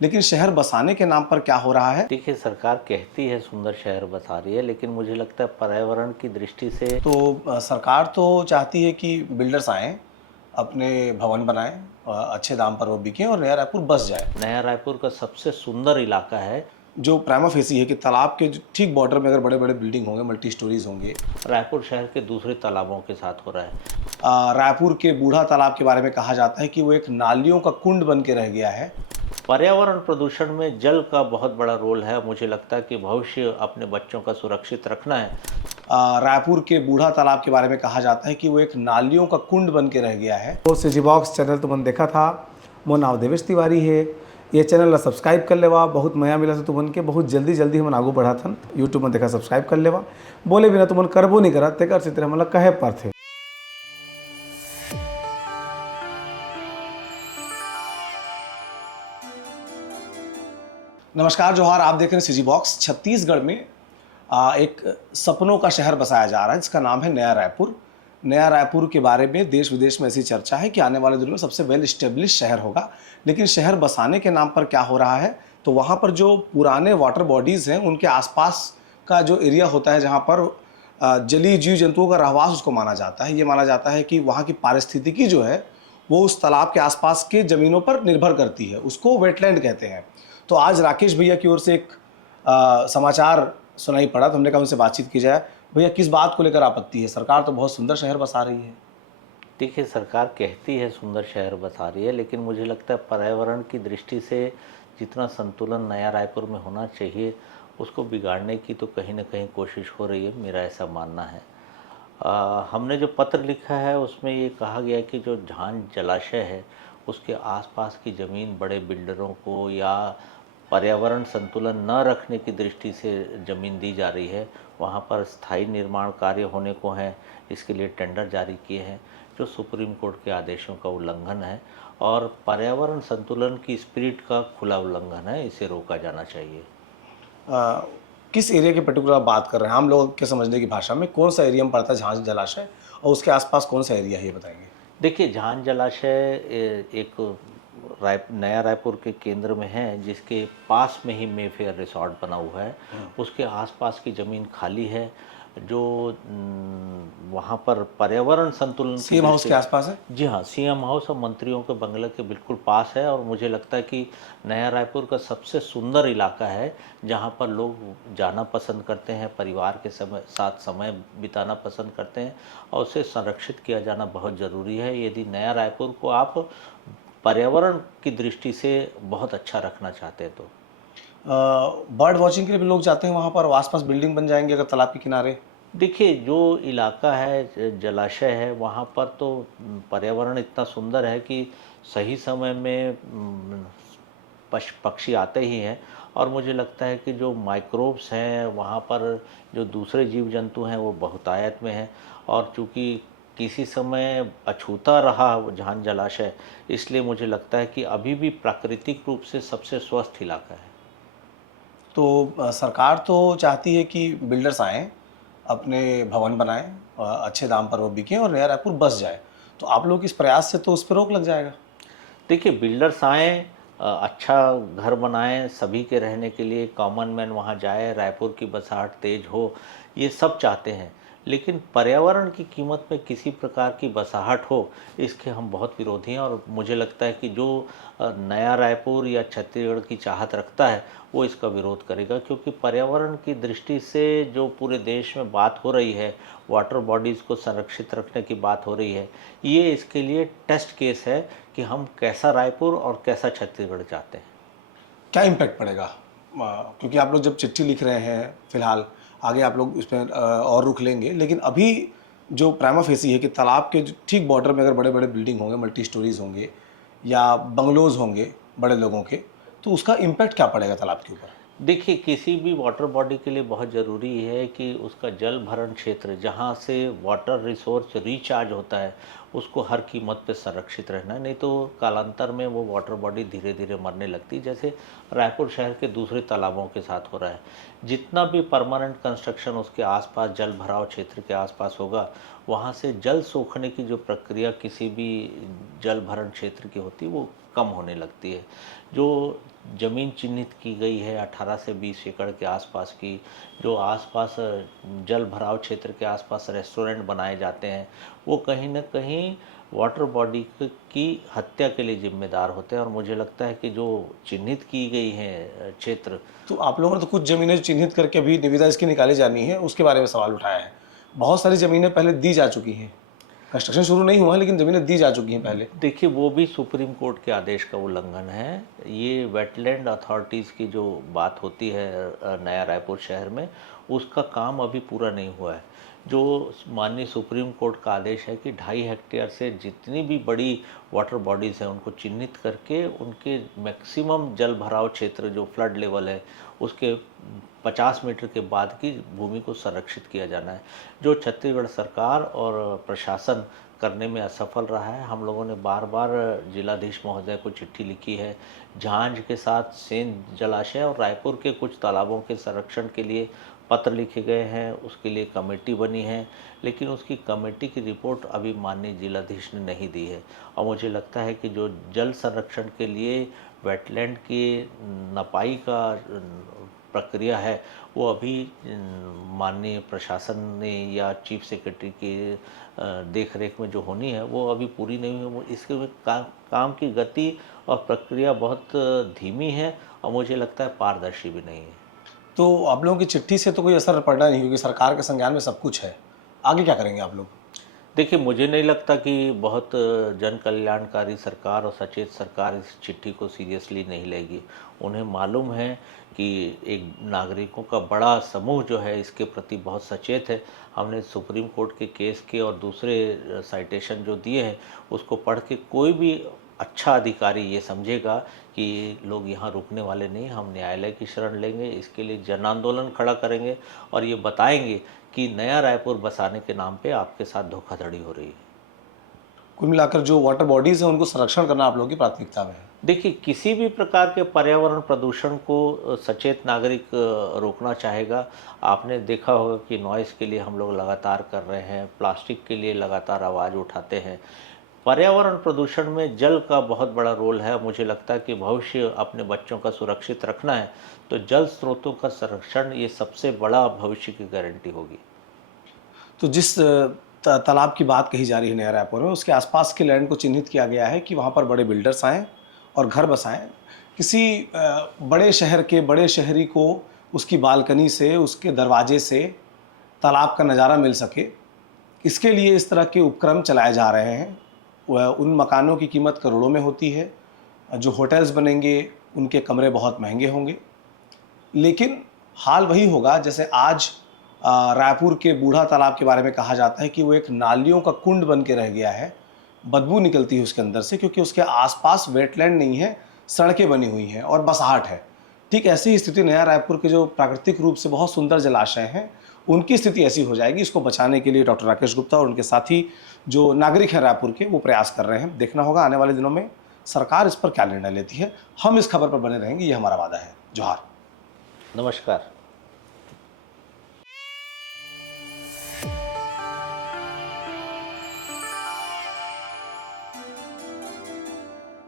लेकिन शहर बसाने के नाम पर क्या हो रहा है? देखिए, सरकार कहती है सुंदर शहर बसा रही है, लेकिन मुझे लगता है पर्यावरण की दृष्टि से तो सरकार तो चाहती है कि बिल्डर्स आएँ, अपने भवन बनाएँ, अच्छे दाम पर वो बिकें और नया रायपुर बस जाए। नया रायपुर का सबसे सुंदर इलाका है। जो प्राइमा फेसी है कि तालाब के जो ठीक बॉर्डर में अगर बड़े-बड़े बिल्डिंग होंगे, मल्टी स्टोरीज़ होंगे। रायपुर शहर के दूसरे तालाबों के साथ हो रहा है। रायपुर के बूढ़ा तालाब के बारे में कहा जाता है कि वो एक नालियों का कुंड बन के रह गया है। पर्यावरण प्रदूषण में जल का बहुत बड़ा रोल है। मुझे लगता है कि भविष्य अपने बच्चों का सुरक्षित रखना है। रायपुर के बूढ़ा तालाब के बारे में कहा जाता है कि वो एक नालियों का कुंड बन के रह गया है। तो सीजी बॉक्स चैनल तुमने देखा था, मोर नाम देवेश तिवारी है। ये चैनल ला सब्सक्राइब कर लेवा, बहुत मया मिला से तुमन के, बहुत जल्दी जल्दी हम आगू बढ़ाथन। यूट्यूब में देखा सब्सक्राइब कर लेवा, बोले बिना तुमन करबो नहीं करा तेकर से तेरा मतलब कहे पर थे। नमस्कार, जोहार, आप देख रहे हैं सीजी बॉक्स। छत्तीसगढ़ में एक सपनों का शहर बसाया जा रहा है जिसका नाम है नया रायपुर। नया रायपुर के बारे में देश विदेश में ऐसी चर्चा है कि आने वाले दिनों में सबसे वेल एस्टेब्लिश शहर होगा। लेकिन शहर बसाने के नाम पर क्या हो रहा है, तो वहाँ पर जो पुराने वाटर बॉडीज़ हैं उनके आसपास का जो एरिया होता है जहाँ पर जलीय जीव जंतुओं का रहवास उसको माना जाता है। ये माना जाता है कि वहाँ की पारिस्थितिकी जो है वो उस तालाब के आसपास के ज़मीनों पर निर्भर करती है, उसको वेटलैंड कहते हैं। तो आज राकेश भैया की ओर से एक समाचार सुनाई पड़ा, तो हमने कहा उनसे बातचीत की जाए। भैया, किस बात को लेकर आपत्ति है? सरकार तो बहुत सुंदर शहर बसा रही है। देखिए, सरकार कहती है सुंदर शहर बसा रही है, लेकिन मुझे लगता है पर्यावरण की दृष्टि से जितना संतुलन नया रायपुर में होना चाहिए उसको बिगाड़ने की तो कहीं ना कहीं कोशिश हो रही है, मेरा ऐसा मानना है। हमने जो पत्र लिखा है उसमें ये कहा गया है कि जो झांझ जलाशय है उसके आसपास की ज़मीन बड़े बिल्डरों को या पर्यावरण संतुलन न रखने की दृष्टि से ज़मीन दी जा रही है। वहाँ पर स्थायी निर्माण कार्य होने को हैं, इसके लिए टेंडर जारी किए हैं, जो सुप्रीम कोर्ट के आदेशों का उल्लंघन है और पर्यावरण संतुलन की स्पिरिट का खुला उल्लंघन है। इसे रोका जाना चाहिए। अ, किस एरिया के पर्टिकुलर आप बात कर रहे हैं? हम लोग के समझने की भाषा में कौन सा एरिया में पड़ता है झांझ जलाशय, और उसके आसपास कौन सा एरिया है, ये बताएंगे? देखिए, झांझ जलाशय एक नया रायपुर के केंद्र में है, जिसके पास में ही मेफेयर रिसॉर्ट बना हुआ है। उसके आसपास की ज़मीन खाली है, जो वहाँ पर पर्यावरण संतुलन की सीएम हाउस दृष्टि। के आसपास है? जी हाँ, सीएम हाउस और मंत्रियों के बंगले के बिल्कुल पास है और मुझे लगता है कि नया रायपुर का सबसे सुंदर इलाका है, जहाँ पर लोग जाना पसंद करते हैं, परिवार के साथ समय बिताना पसंद करते हैं और उसे संरक्षित किया जाना बहुत ज़रूरी है। यदि नया रायपुर को आप पर्यावरण की दृष्टि से बहुत अच्छा रखना चाहते हैं तो। बर्ड वॉचिंग के लिए भी लोग जाते हैं वहाँ पर, और आसपास बिल्डिंग बन जाएंगे अगर तालाब के किनारे। देखिए, जो इलाका है जलाशय है वहाँ पर तो पर्यावरण इतना सुंदर है कि सही समय में पक्षी आते ही हैं और मुझे लगता है कि जो माइक्रोब्स हैं वहाँ पर, जो दूसरे जीव जंतु हैं वो बहुतायत में हैं और चूँकि किसी समय अछूता रहा वो झांझ जलाशय, इसलिए मुझे लगता है कि अभी भी प्राकृतिक रूप से सबसे स्वस्थ इलाका है। तो सरकार तो चाहती है कि बिल्डर्स आएँ, अपने भवन बनाएँ, अच्छे दाम पर वो बिकें और नया रायपुर बस जाए। तो आप लोग इस प्रयास से तो उस पे रोक लग जाएगा। देखिए, बिल्डर्स आएँ, अच्छा घर बनाएँ, सभी के रहने के लिए, कॉमन मैन वहाँ जाए, रायपुर की बसाहट तेज हो, ये सब चाहते हैं। लेकिन पर्यावरण की कीमत में किसी प्रकार की बसाहट हो, इसके हम बहुत विरोधी हैं और मुझे लगता है कि जो नया रायपुर या छत्तीसगढ़ की चाहत रखता है, वो इसका विरोध करेगा, क्योंकि पर्यावरण की दृष्टि से जो पूरे देश में बात हो रही है, वाटर बॉडीज़ को संरक्षित रखने की बात हो रही है, ये इसके लिए टेस्ट केस है कि हम कैसा रायपुर और कैसा छत्तीसगढ़ चाहते हैं। क्या इम्पैक्ट पड़ेगा? क्योंकि आप लोग जब चिट्ठी लिख रहे हैं फिलहाल, आगे आप लोग इसमें और रुख लेंगे, लेकिन अभी जो प्राइमा फेसी है कि तालाब के जो ठीक बॉर्डर में अगर बड़े-बड़े बिल्डिंग होंगे, मल्टी स्टोरीज़ होंगे या बंगलोज़ होंगे बड़े लोगों के, तो उसका इम्पैक्ट क्या पड़ेगा तालाब के ऊपर? देखिए, किसी भी वाटर बॉडी के लिए बहुत ज़रूरी है कि उसका जल भरण क्षेत्र, जहाँ से वाटर रिसोर्स रिचार्ज होता है, उसको हर कीमत पे संरक्षित रहना है, नहीं तो कालांतर में वो वाटर बॉडी धीरे धीरे मरने लगती है, जैसे रायपुर शहर के दूसरे तालाबों के साथ हो रहा है। जितना भी परमानेंट कंस्ट्रक्शन उसके आसपास जल भराव क्षेत्र के आसपास होगा, वहाँ से जल सोखने की जो प्रक्रिया किसी भी जल भरण क्षेत्र की होती है वो कम होने लगती है। जो ज़मीन चिन्हित की गई है 18 से 20 एकड़ के आसपास की, जो आसपास जल भराव क्षेत्र के आसपास रेस्टोरेंट बनाए जाते हैं, वो कहीं न कहीं वाटर बॉडी की हत्या के लिए जिम्मेदार होते हैं। और मुझे लगता है कि जो चिन्हित की गई हैं क्षेत्र, तो आप लोगों ने तो कुछ ज़मीनें चिन्हित करके अभी निविदा इसकी निकाली जानी है, उसके बारे में सवाल उठाया है। बहुत सारी ज़मीनें पहले दी जा चुकी हैं। कंस्ट्रक्शन शुरू नहीं हुआ है, लेकिन ज़मीनें दी जा चुकी हैं पहले। देखिए वो भी सुप्रीम कोर्ट के आदेश का उल्लंघन है। ये वेटलैंड अथॉरिटीज़ की जो बात होती है नया रायपुर शहर में, उसका काम अभी पूरा नहीं हुआ है। जो माननीय सुप्रीम कोर्ट का आदेश है कि 2.5 हेक्टेयर से जितनी भी बड़ी वाटर बॉडीज़ हैं उनको चिन्हित करके उनके मैक्सिमम जल भराव क्षेत्र जो फ्लड लेवल है उसके 50 मीटर के बाद की भूमि को संरक्षित किया जाना है, जो छत्तीसगढ़ सरकार और प्रशासन करने में असफल रहा है। हम लोगों ने बार बार जिलाधीश महोदय को चिट्ठी लिखी है। झांझ के साथ सेंध जलाशय और रायपुर के कुछ तालाबों के संरक्षण के लिए पत्र लिखे गए हैं, उसके लिए कमेटी बनी है, लेकिन उसकी कमेटी की रिपोर्ट अभी माननीय जिलाधीश ने नहीं दी है। और मुझे लगता है कि जो जल संरक्षण के लिए वेटलैंड की नपाई का प्रक्रिया है वो अभी माननीय प्रशासन ने या चीफ सेक्रेटरी की देख रेख में जो होनी है वो अभी पूरी नहीं हुई। इसके में काम की गति और प्रक्रिया बहुत धीमी है और मुझे लगता है पारदर्शी भी नहीं है। तो आप लोगों की चिट्ठी से तो कोई असर पड़ना नहीं, क्योंकि सरकार के संज्ञान में सब कुछ है। आगे क्या करेंगे आप लोग? देखिए मुझे नहीं लगता कि बहुत जन कल्याणकारी सरकार और सचेत सरकार इस चिट्ठी को सीरियसली नहीं लेगी। उन्हें मालूम है कि एक नागरिकों का बड़ा समूह जो है इसके प्रति बहुत सचेत है। हमने सुप्रीम कोर्ट के केस के और दूसरे साइटेशन जो दिए हैं उसको पढ़ के कोई भी अच्छा अधिकारी ये समझेगा कि लोग यहाँ रुकने वाले नहीं, हम न्यायालय की शरण लेंगे, इसके लिए जन आंदोलन खड़ा करेंगे और ये बताएंगे कि नया रायपुर बसाने के नाम पे आपके साथ धोखाधड़ी हो रही है। कुल मिलाकर जो वाटर बॉडीज़ हैं उनको संरक्षण करना आप लोगों की प्राथमिकता में है। देखिए किसी भी प्रकार के पर्यावरण प्रदूषण को सचेत नागरिक रोकना चाहेगा। आपने देखा होगा कि नॉइज़ के लिए हम लोग लगातार कर रहे हैं, प्लास्टिक के लिए लगातार आवाज़ उठाते हैं। पर्यावरण प्रदूषण में जल का बहुत बड़ा रोल है। मुझे लगता है कि भविष्य अपने बच्चों का सुरक्षित रखना है तो जल स्रोतों का संरक्षण ये सबसे बड़ा भविष्य की गारंटी होगी। तो जिस तालाब की बात कही जा रही है नया रायपुर में, उसके आसपास के लैंड को चिन्हित किया गया है कि वहाँ पर बड़े बिल्डर्स आएँ और घर बसाएं। किसी बड़े शहर के बड़े शहरी को उसकी बालकनी से, उसके दरवाजे से तालाब का नज़ारा मिल सके, इसके लिए इस तरह के उपक्रम चलाए जा रहे हैं। उन मकानों की कीमत करोड़ों में होती है। जो होटल्स बनेंगे उनके कमरे बहुत महंगे होंगे, लेकिन हाल वही होगा जैसे आज रायपुर के बूढ़ा तालाब के बारे में कहा जाता है कि वो एक नालियों का कुंड बन के रह गया है। बदबू निकलती है उसके अंदर से, क्योंकि उसके आसपास वेटलैंड नहीं है, सड़कें बनी हुई हैं और बसाहट है। ठीक ऐसी ही स्थिति नया रायपुर के जो प्राकृतिक रूप से बहुत सुंदर जलाशय हैं उनकी स्थिति ऐसी हो जाएगी। इसको बचाने के लिए डॉक्टर राकेश गुप्ता और उनके साथी जो नागरिक हैं रायपुर के, वो प्रयास कर रहे हैं। देखना होगा आने वाले दिनों में सरकार इस पर क्या निर्णय लेती है। हम इस खबर पर बने रहेंगे, ये हमारा वादा है। जोहार। नमस्कार।